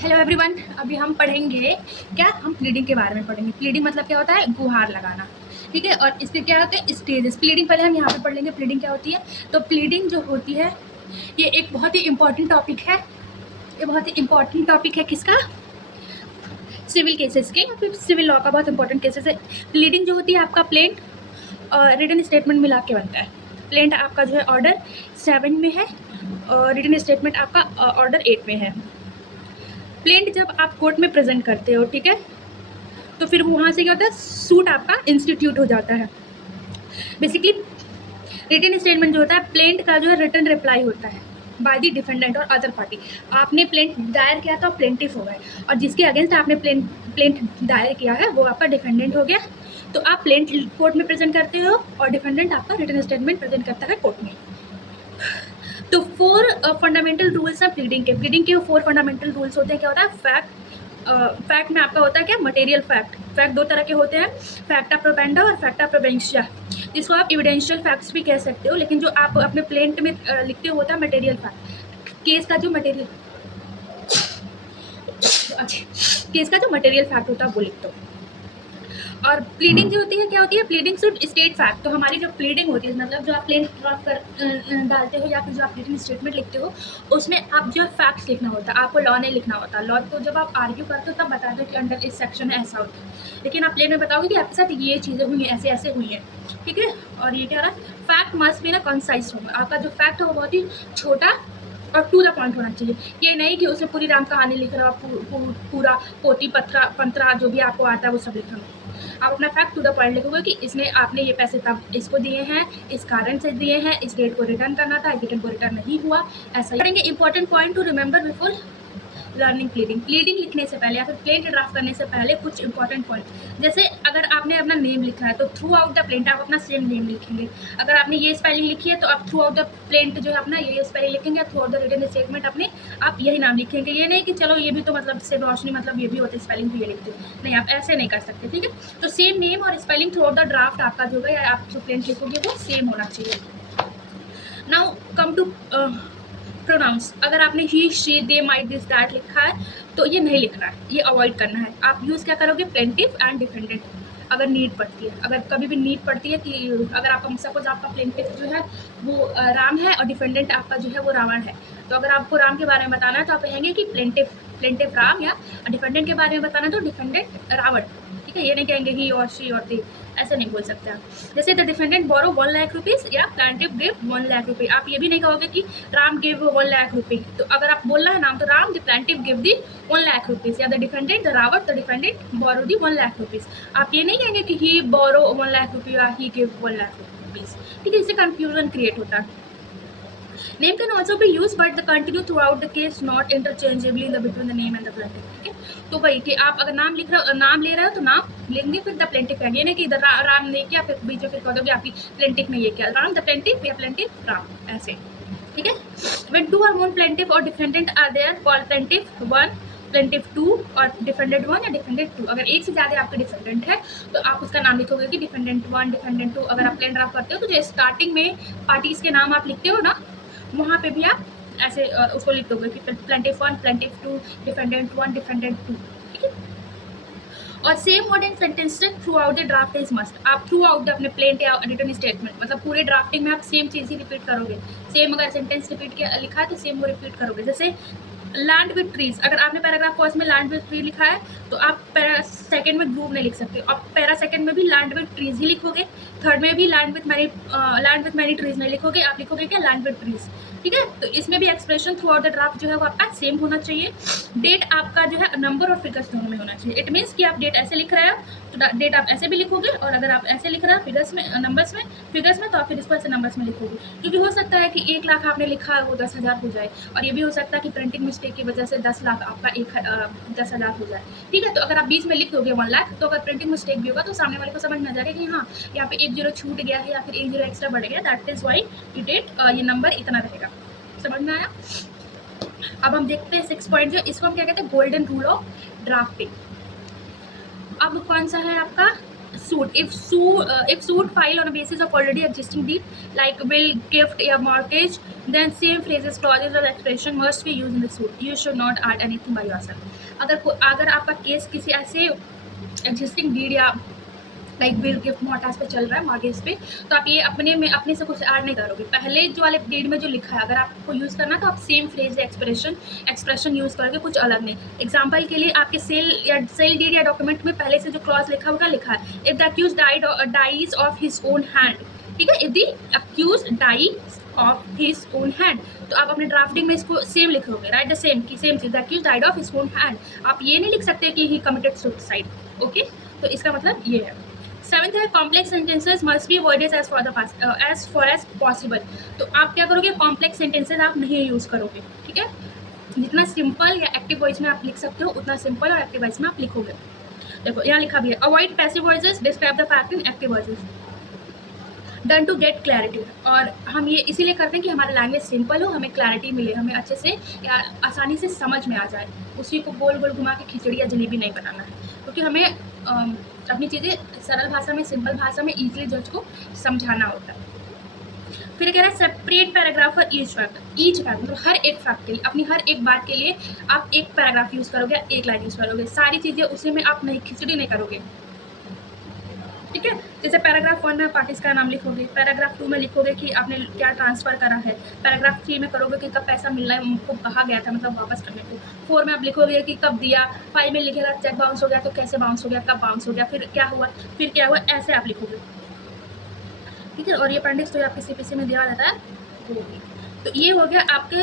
Hello everyone. अभी हम पढ़ेंगे क्या, हम प्लीडिंग के बारे में पढ़ेंगे। प्लीडिंग मतलब क्या होता है, गुहार लगाना। ठीक है, और इसके क्या होते हैं स्टेजेस। प्लीडिंग पहले हम यहाँ पे पढ़ लेंगे प्लीडिंग क्या होती है। तो प्लीडिंग जो होती है ये एक बहुत ही इंपॉर्टेंट टॉपिक है। ये बहुत ही इंपॉर्टेंट टॉपिक है किसका, सिविल केसेस के, फिर सिविल लॉ का बहुत इंपॉर्टेंट केसेस है। प्लीडिंग जो होती है आपका प्लेंट और रिटन स्टेटमेंट मिला के बनता है। प्लेंट आपका जो है ऑर्डर 7 में है और रिटन स्टेटमेंट आपका ऑर्डर 8 में है। प्लेंट जब आप कोर्ट में प्रेजेंट करते हो, ठीक है, तो फिर वहाँ से क्या होता है, सूट आपका इंस्टीट्यूट हो जाता है। बेसिकली रिटन स्टेटमेंट जो होता है, प्लेंट का जो है रिटन रिप्लाई होता है बाय द डिफेंडेंट और अदर पार्टी। आपने प्लेंट दायर किया तो प्लेंटिफ हो गए, और जिसके अगेंस्ट आपने प्लेंट दायर किया है वो आपका डिफेंडेंट हो गया। तो आप प्लेंट कोर्ट में प्रेजेंट करते हो और डिफेंडेंट आपका रिटन स्टेटमेंट प्रेजेंट करता है कोर्ट में। तो 4 फंडामेंटल रूल्स हैं प्लीडिंग के। प्लीडिंग के 4 फंडामेंटल रूल्स होते हैं। क्या होता है, फैक्ट में आपका होता है क्या, मटेरियल फैक्ट। फैक्ट 2 तरह के होते हैं, फैक्टा प्रोपेंडा और फैक्टा प्रोवेंशिया, जिसको आप एविडेंशियल फैक्ट्स भी कह सकते हो। लेकिन जो आप अपने प्लेंट में लिखते हो होता है मटेरियल फैक्ट। केस का जो मटेरियल केस का जो मटेरियल फैक्ट होता है वो लिखते हो। और प्लीडिंग जो होती है क्या होती है, प्लीडिंग सिर्फ स्टेट फैक्ट। तो हमारी जो प्लीडिंग होती है, मतलब जो आप प्लेन ड्राफ्ट कर डालते हो या फिर जो आप रिटन स्टेटमेंट लिखते हो, उसमें आप जो फैक्ट्स लिखना होता है, आपको लॉ नहीं लिखना होता। लॉ को जब आप आर्ग्यू करते हो तब बता दो कि अंडर इस सेक्शन में ऐसा होता है, लेकिन आप प्लेन में बताओगे कि आपके साथ ये चीज़ें हुई हैं, ऐसे ऐसे हुई हैं। ठीक है, और ये क्या रहा, फैक्ट मस्ट बी ना कंसाइज होगा। आपका जो फैक्ट है वो बहुत ही छोटा और टू द पॉइंट होना चाहिए। ये नहीं कि उसमें पूरी राम कहानी लिख रहा हो, पूरा पोती पत्रा पंतरा जो भी आपको आता है वो सब लिखना। आप अपना फैक्ट टू द पॉइंट लिखोगे कि इसने आपने ये पैसे तब इसको दिए हैं, इस कारण से दिए हैं, इस डेट को रिटर्न करना था, इस डेट को रिटर्न नहीं हुआ, ऐसा ही करेंगे। Important point two remember before learning pleading. Pleading लिखने से पहले या फिर प्लेंट ड्राफ्ट करने से पहले कुछ इंपॉर्टेंट पॉइंट, जैसे अगर आपने अपना नेम लिखा है तो थ्रू आउट द प्लेंट आप अपना सेम नेम लिखेंगे। अगर आपने ये स्पेलिंग लिखी है तो आप थ्रू आउट द प्लेंट जो है अपना ये स्पेलिंग लिखेंगे, throughout the written statement अपने आप यही नाम लिखेंगे। ये नहीं कि चलो ये भी तो मतलब से रोशनी मतलब ये भी होते स्पेलिंग तो ये लिखते, नहीं, आप ऐसे नहीं कर सकते। ठीक है, तो सेम नेम और spelling through out the draft आपका जो है, या आप जो प्लेंट लिखोगे वो सेम होना चाहिए। Now come to pronouns. अगर आपने he she they might this that लिखा है तो ये नहीं लिखना है, ये अवॉइड करना है। आप यूज़ क्या करोगे, प्लेंटिफ एंड डिफेंडेंट अगर नीड पड़ती है। अगर कभी भी नीड पड़ती है कि अगर आपका सपोज आपका प्लेंटिफ जो है वो राम है और डिफेंडेंट आपका जो है वो रावण है, तो अगर आपको राम के बारे में बताना है तो आप कहेंगे कि प्लेंटिफ राम, या डिफेंडेंट के बारे में बताना है तो डिफेंडेंट रावण। ठीक है, ये नहीं कहेंगे ही और शी और दी, ऐसे नहीं बोल सकते आप। जैसे the defendant borrow 1 lakh rupees या प्लेंटिफ गिव 1 लाख रुपये। आप ये भी नहीं कहोगे कि राम गिव 1 लाख रुपये। तो अगर आप बोलना है नाम तो Ram, the plaintiff give the 1 lakh rupees, या the defendant the Ravan the defendant borrow the 1 lakh rupees. आप ये नहीं कहेंगे कि ही बोरो 1 लाख रुपये या ही गिव 1 लाख रुपीज़। ठीक है, इससे कंफ्यूजन क्रिएट होता है। Name can also be used, but the continue throughout the case, not interchangeably in the between the name and the plaintiff. ठीक है, तो वही कि आप अगर नाम लिख रहे हो, नाम ले रहे हो तो नाम लेंगे, फिर द प्लेंटिफ है। ये नहीं कि इधर राम ने किया फिर बीच में फिर कह दोगे आपकी प्लेंटिफ ने ये किया, राम द प्लेंटिफ या प्लेंटिफ राम, ऐसे। ठीक है, when 2 or more plaintiff or defendant are there, call plaintiff 1, plaintiff 2 और डिफेंडेंट 1 या डिफेंडेंट 2। अगर एक से ज़्यादा आपके डिफेंडेंट है तो आप उसका नाम लिखोगे कि डिफेंडेंट 1, डिफेंडेंट 2। अगर आप प्लेन ड्राफ्ट करते हो तो जो स्टार्टिंग में पार्टीज के नाम आप लिखते हो ना, वहाँ पे भी आप ऐसे उसको लिख दोगे कि प्लेंटिफ 1, प्लेंटिफ 2, डिफेंडेंट 1, डिफेंडेंट 2। ठीक है, और same word and sentences through out the draft is must. आप थ्रू आउट अपने प्लेंट या रिटन स्टेटमेंट मतलब पूरे ड्राफ्टिंग में आप सेम चीज़ ही रिपीट करोगे। सेम अगर सेंटेंस रिपीट किया लिखा है तो सेम वो रिपीट करोगे। जैसे लैंड विद ट्रीज, अगर आपने पैराग्राफ फर्स्ट में लैंड विद ट्री लिखा है तो आप पैरा सेकंड में ग्रुप नहीं लिख सकते, आप पैरा सेकंड में भी लैंड विद ट्रीज ही लिखोगे, थर्ड में भी लैंड विद मैनी ट्रीज नहीं लिखोगे, आप लिखोगे क्या, लैंड विद ट्रीज। ठीक है, तो इसमें भी expression through out the draft जो है वो आपका सेम होना चाहिए। डेट आपका जो है नंबर और फिगर्स दोनों में होना चाहिए। इट मीन्स कि आप डेट ऐसे लिख रहे हो तो डेट आप ऐसे भी लिखोगे, और अगर आप ऐसे लिख रहे हो फिगर्स में, नंबर्स में, फिगर्स में, तो आप फिर इसको ऐसे नंबर्स में लिखोगे। क्योंकि हो सकता है कि 1 लाख आपने लिखा है वो 10,000 हो जाए, और ये भी हो सकता है कि प्रिंटिंग मिस्टेक की वजह से 10 लाख आपका 10,000 हो जाए। ठीक है, तो अगर आप बीच में लिख दोगे 1 लाख, तो अगर प्रिंटिंग मिस्टेक भी होगा तो सामने वाले को समझ में आ जाएगा कि हाँ यहाँ पे 1 0 छूट गया है या फिर 1 0 एक्स्ट्रा बढ़ गया, दैट इज वाई ये डेट ये नंबर इतना रहेगा। समझ में आया। अब हम देखते हैं 6 पॉइंट, जो इसको हम क्या कहते हैं, गोल्डन रूल ऑफ ड्राफ्टिंग। अब कौन सा है आपका, suit. If suit file on a basis of already existing deed like will, gift या mortgage, then same phrases, clauses or expression must be used in the suit. You should not add anything by yourself. अगर आपका case किसी ऐसे existing deed या like will, gift, mortgage पे चल रहा है, मॉर्गेज पे, तो आप ये अपने से कुछ ऐड नहीं करोगे। पहले जो वाले डीड में जो लिखा है अगर आपको यूज़ करना है तो आप सेम फ्रेज या एक्सप्रेशन यूज़ करोगे, कुछ अलग नहीं। एग्जाम्पल के लिए आपके सेल डीड या डॉक्यूमेंट में पहले से जो क्लॉज लिखा होगा लिखा है if the accused dies of his own hand, ठीक है, if the accused dies of his own hand, तो आप अपने ड्राफ्टिंग में इसको सेम लिखोगे, राइट, द सेम की सेम चीज, the accused died of his own hand. आप ये नहीं लिख सकते कि ही कमिटेड सुसाइड, ओके, तो इसका मतलब ये है। सेवेंथ है complex sentences must be avoided as far as possible. तो आप क्या करोगे, कॉम्प्लेक्स सेंटेंसेज आप नहीं यूज़ करोगे, ठीक है, जितना सिंपल या एक्टिव वॉइस में आप लिख सकते हो उतना सिंपल और एक्टिव वॉइस में आप लिखोगे। देखो यहाँ लिखा भी है, avoid passive voices, describe the fact in active voices, done to get clarity. और हम ये इसीलिए करते हैं कि हमारा लैंग्वेज सिंपल हो, हमें क्लैरिटी मिले, हमें अच्छे से या आसानी से समझ में आ जाए, उसी को गोल गोल घुमा के खिचड़ी या जलेबी नहीं बनाना है, क्योंकि हमें अपनी चीज़ें सरल भाषा में, सिंपल भाषा में ईजिली जज को समझाना होता है। फिर कह रहा है separate paragraph for each fact, मतलब हर एक फैक्ट के लिए, अपनी हर एक बात के लिए आप एक पैराग्राफ यूज़ करोगे, एक लाइन यूज़ करोगे, सारी चीज़ें उसी में आप नहीं खिचड़ी नहीं करोगे, ठीक है। जैसे पैराग्राफ 1 में पार्टीज का नाम लिखोगे, पैराग्राफ 2 में लिखोगे कि आपने क्या ट्रांसफ़र करा है, पैराग्राफ 3 में करोगे कि कब पैसा मिलना है, उनको कहा गया था, मतलब वापस करने को, 4 में आप लिखोगे कि कब दिया, 5 में लिखेगा चेक बाउंस हो गया तो कैसे बाउंस हो गया, कब बाउंस हो गया, फिर क्या हुआ, ऐसे आप लिखोगे, ठीक है। और ये अपेंडिक्स तो आपके CPC में दिया रहता है, तो ये हो गया आपके